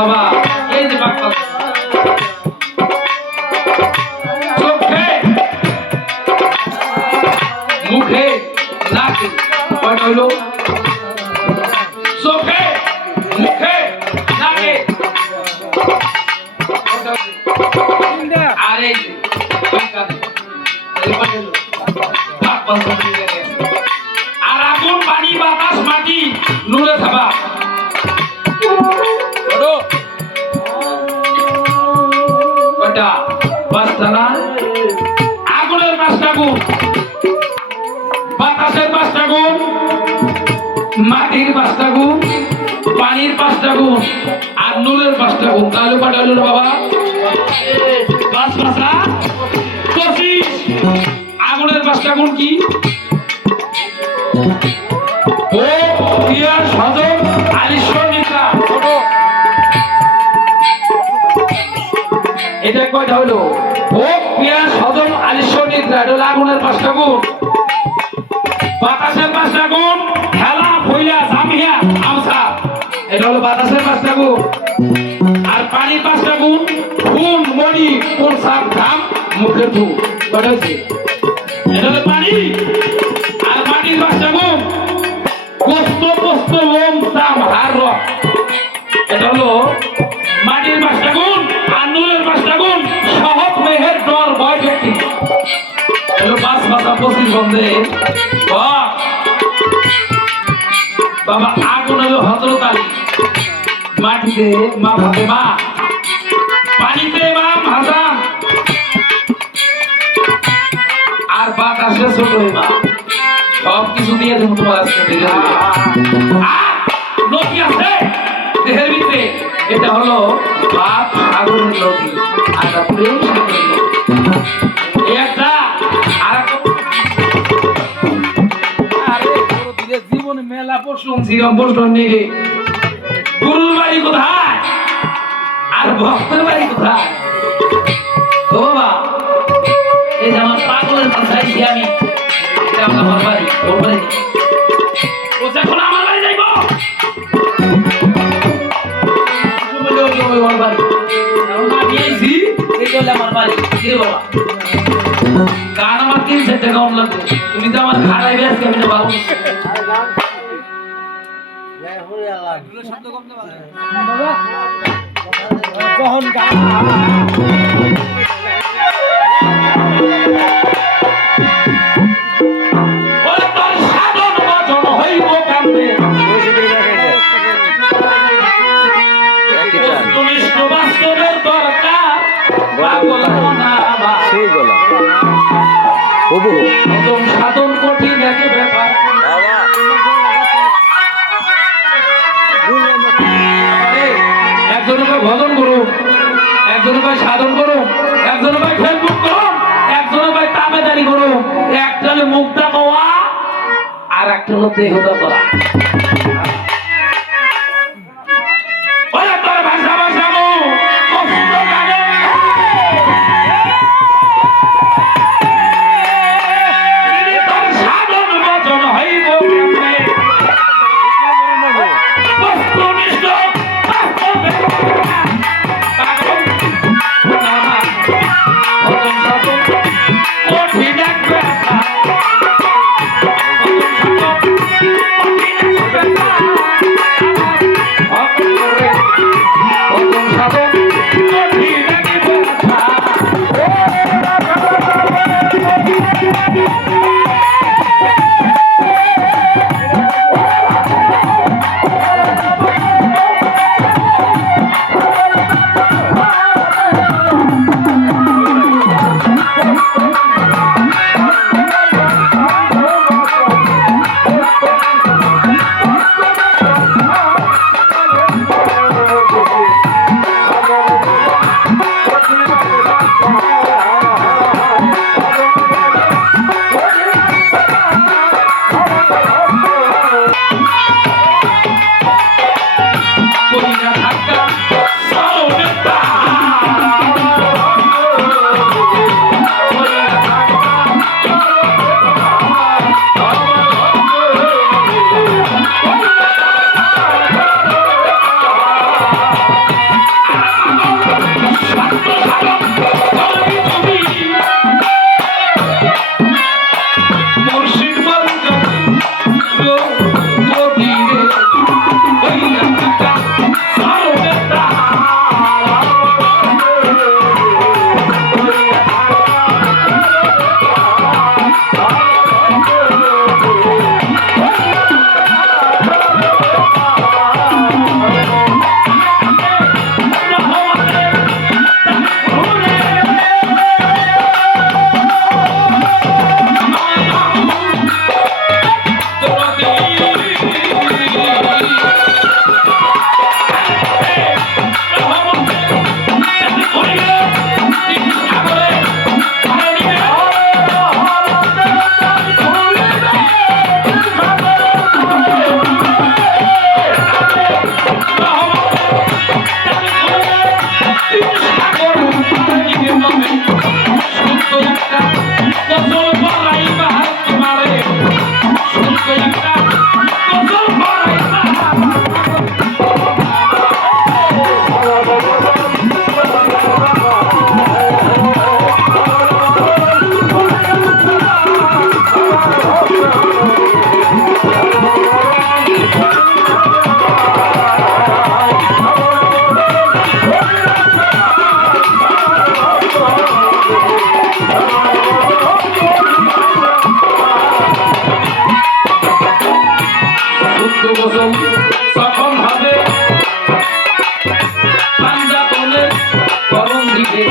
বাবা এই যে বাক্কা চোখে মুখে নাকে কয়টা হইলো চোখে মুখে নাকে আরে আর আগুন পানি বাতাস মাটি নুরে থাবা কয়টা পাঁচটা না আগুনের পাঁচটা গুণ বাতাসের পাঁচটা গুণ মাটির পাঁচটা গুণ পানির পাঁচটা গুণ আর নুরের পাঁচটা গুণ তাহলে কয়টা হলো বাবা পাঁচ পাঁচা 25 আগুনের পাঁচটা গুণ কি ও ক্রিয়ার সজল আলিশ্য নিদ্রা ছোট এটা কয়টা হলো ও ক্রিয়ার সজল আলিশ্য নিদ্রা এটা হলো আগুনের পাঁচটা গুণ বাতাসের পাঁচটা গুণ খেলা ফইলা জামিয়া আমসা এটা হলো বাতাসের পাঁচটা গুণ আর পানির পাঁচটা গুণ খুন মনি কোন সাপ ঘাম মুখের ধু কয়টা হয়েছে এটা হলো পানি আর মাটির পাঁচটা গুণ কষ্ট কষ্ট লোম চাম হার রক এটা হলো মাটির পাঁচটা গুণ আর নুরের পাঁচটা গুণ সহজ মেহের ডর ভয় ব্যক্তি এগুলো 5 পাঁচা 25 বন্ধে বাবা আগুন হলো হযরত আলী মাটিতে মা ফাতেমা পানিতে ইমাম হাসান আর বাতাসে ছোট ইমাম সব কিছু দিয়ে তুমি তোমার আজকে দেখে নদী আছে দেহের ভিতরে এটা হলো বাপ সাগরের নদী আর প্রেম সাগরের নদী একটা আর আরে জীবনে মেলা প্রশ্ন ছিলাম প্রশ্ন নিয়ে গুরুর বাড়ি কোথায় আর ভক্তের বাড়ি কোথায় ও বাবা এই যে আমার পাগলের কথাই আমি এটা আমার বাড়ি ওর বাড়ি ও যখন আমার বাড়ি যাইব ওর বাড়ি আমি আইছি এই বলে আমার বাড়ি কে বাবা গান আমার 3-4 টাকা অন লাগবে তুমি তো আমার খাড়াইবে আজকে আমি তো ভালো যখন গান সাধন কঠিন একে ব্যাপার একজন ভজন করুন একজন ভাই সাধন করুন একজন ভাই ফেসবুক করুন একজন ভাই তাবেদারি করুন একটা হলো মুক্তা পাওয়া আর একটা হলো দেহতা করা কঠিন গোসল তখন হবে পাঞ্জাতনের গরম দিকে